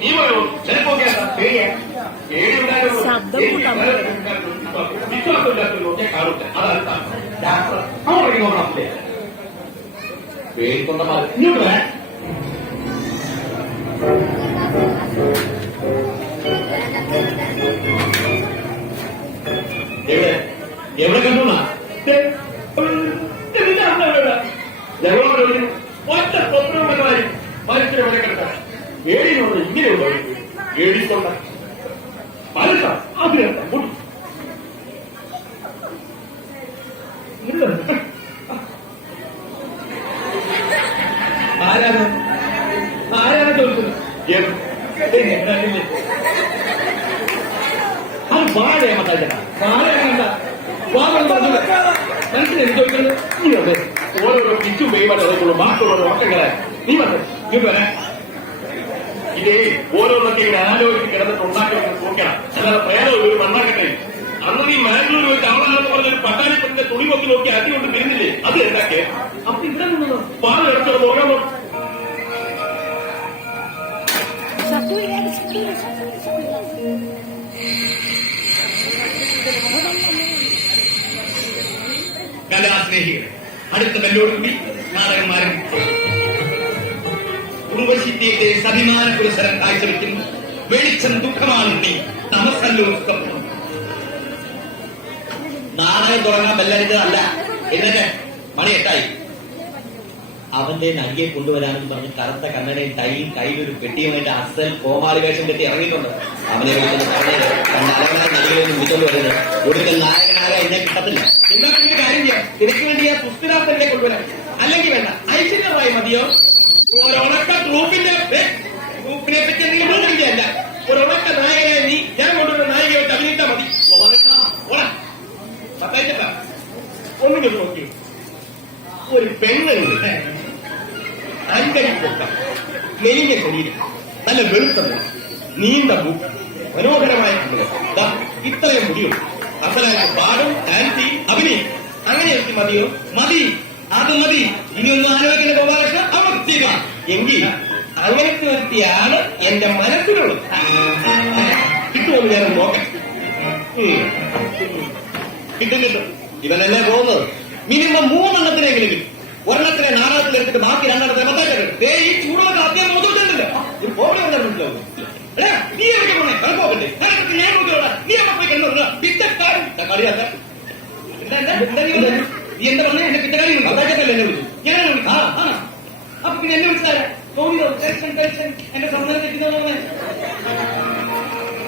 നീ പോയോ ചിലപ്പോക്കെ വിശ്വാസമില്ലാത്തൊക്കെ കാണുತ್ತೆ അതാണ് അങ്ങോട്ടേക്ക് നോക്കണം പേടിക്കൊണ്ടമാർ ഇങ്ങോട്ട് വരാൻ എവിടെ എവിടെ കണ്ടോണാ ഞങ്ങളോട് ഒറ്റ സ്വപ്നമായി മനുഷ്യരെ ഇവിടെ കിടക്കാൻ പേടിയോട് ഇങ്ങനെയുള്ള പേടിക്കൊണ്ട പലത അതിനെന്താ കൂട്ടി ആരാണ് ആരാണ് ചോദിച്ചത് അത് വാഴ മനസ്സിൽ എന്ത് ചോദിക്കുന്നത് നീ വന്നേ ഓരോരോ പിച്ചും പെയ്യുമ്പോൾ അതേക്കുള്ള ബാക്കിയുള്ള ഓട്ടങ്ങളെ നീ വന്നേ നീ വരാ ഇതേ ഓരോന്നൊക്കെ ഇങ്ങനെ ആലോചിച്ച് കിടന്നിട്ട് ഉണ്ടാക്കി നോക്കണം അല്ലാതെ പ്രേതം ഒരു നന്നാക്കട്ടെ അന്ന് നീ മാംഗ്ലൂർ വെച്ച് അവളാണെന്ന് പറഞ്ഞൊരു പട്ടാളിപ്പത്തിന്റെ തുണി പൊക്കി നോക്കി അടികൊണ്ട് പിരിഞ്ഞില്ലേ അത് എന്താക്കിയ അപ്പൊ ഇവിടെ നിന്ന് പാല് കിടച്ചത് നോക്കാൻ കലാസ്നേഹികൾ അടുത്ത ബെല്ലോടുകൂടി നാടകം ആരംഭിച്ചു. ഉർവശിദ്യയുടെ അഭിമാന പുരസരം കാഴ്ചവെക്കുന്നു. വെളിച്ചം ദുഃഖമാണ് നീ തമസല്ലോ. നാടകം തുടങ്ങാൻ ബെല്ലരുത് അല്ല എന്നിട്ട് മണി 8 ആയി. അവന്റെ നടിയെ കൊണ്ടുവരാമെന്ന് പറഞ്ഞ് കറുത്ത കണ്ണടയും ടൈയും കയ്യിലൊരു പെട്ടിയുമായിട്ട് അസൽ കോമാളി വേഷം കെട്ടി ഇറങ്ങിയിട്ടുണ്ട്. അവനെ നടികളൊന്നും വിളിച്ചോണ്ട് വരുന്നത് ഒടുക്കൽ നായകനായ എന്നെ കിട്ടത്തില്ല. എന്നാ കാര്യം ചെയ്യാം, നിനക്ക് വേണ്ടി ആ പുസ്തകാർത്ഥനെ കൊണ്ടുവരാം. അല്ലെങ്കിൽ വേണ്ട, ഐശ്വര്യമായി മതിയോ? ഒരൊണക്ക ഗ്രൂപ്പിനെ പറ്റി എന്തെങ്കിലും തോന്നില്ല. ഒരൊണക്ക നായകനെ നീ ഞാൻ കൊണ്ടുവരുന്ന നായികയോട്ട് അഭിനയിച്ചാ മതി. ഒന്നിങ്ങനെ നോക്കി ഒരു പെണ്ണുണ്ട്, അങ്കരി പൊക്ക, മെലിഞ്ഞ ശരീരം, നല്ല വെളുത്തത്, നീണ്ട മൂക്ക്, മനോഹരമായ കണ്ണുകൾ, ഇത്രയും മുടിയും അസലായ പാടും ഡാൻസി അഭിനയം. അങ്ങനെ എനിക്ക് മതിയോ? മതി, അത് മതി. ഇനിയൊന്നും ആലോചിക്കുന്ന ഗോപാലകൃഷ്ണ അവസ്ഥ എങ്കിൽ അങ്ങനത്തെ വ്യക്തിയാണ് എന്റെ മനസ്സിലുള്ളത്. കിട്ടുമെന്ന് ഞാൻ നോക്കാം. കിട്ടും കിട്ടും. ഇവനല്ലേ പോകുന്നത്. മിനിമം 3 എണ്ണത്തിനെങ്കിലും കിട്ടും. ഒരെണ്ണത്തിനെ നാടകത്തിലെടുത്തിട്ട് ബാക്കി 2 എണ്ണത്തിനെ മത്താക്കട്ടെ. ഈ ചൂടുള്ള അത്യാവശ്യം നോക്കിയിട്ടില്ല. ഒരു പ്രോബ്ലം എന്താ മനസ്സിലാവും? നീ എവിടെ പോണേ കളിപ്പോകട്ടെ. ഞാൻ നോക്കിയോളാം. നീ അമ്മക്ക് എന്നോട് പിറ്റക്കാരും കളിയാക്ക. നീ എന്താ പറഞ്ഞ എന്റെ പിറ്റക്കാരി മത്താക്കല്ലേ എന്നെ വിളിച്ചു. ഞാൻ അപ്പൊ പിന്നെ എന്നെ വിളിച്ചാരാ? തോന്നിയോ ടെൻഷൻ എന്റെ സമ്മതം തെറ്റിന്നോ?